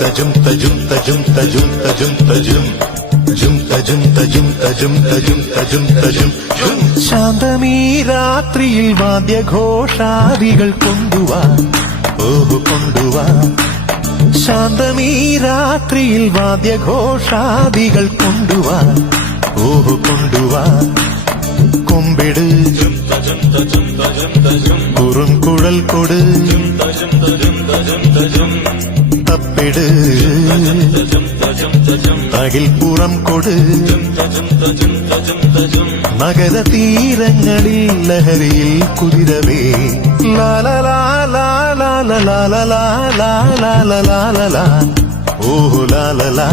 തജും തജും തജും തജും തജും തജും ജും തജും തജും തജും തജും തജും തജും ശാന്തമീ രാത്രിയിൽ വാദ്യഘോഷാദികൾ കൊണ്ടുവാ ഓഹോ കൊണ്ടുവാ ശാന്തമീ രാത്രിയിൽ വാദ്യഘോഷാദികൾ കൊണ്ടുവാ ഓഹോ കൊണ്ടുവാ കൊമ്പിട് കുറുംകുഴൽ കൊട് തപ്പിട് തകിൽപ്പുറം കൊട് നഗര തീരങ്ങളിൽ ലഹരിയിൽ കുതിരവേ ലാലലാ ഓഹോ ലാലലാ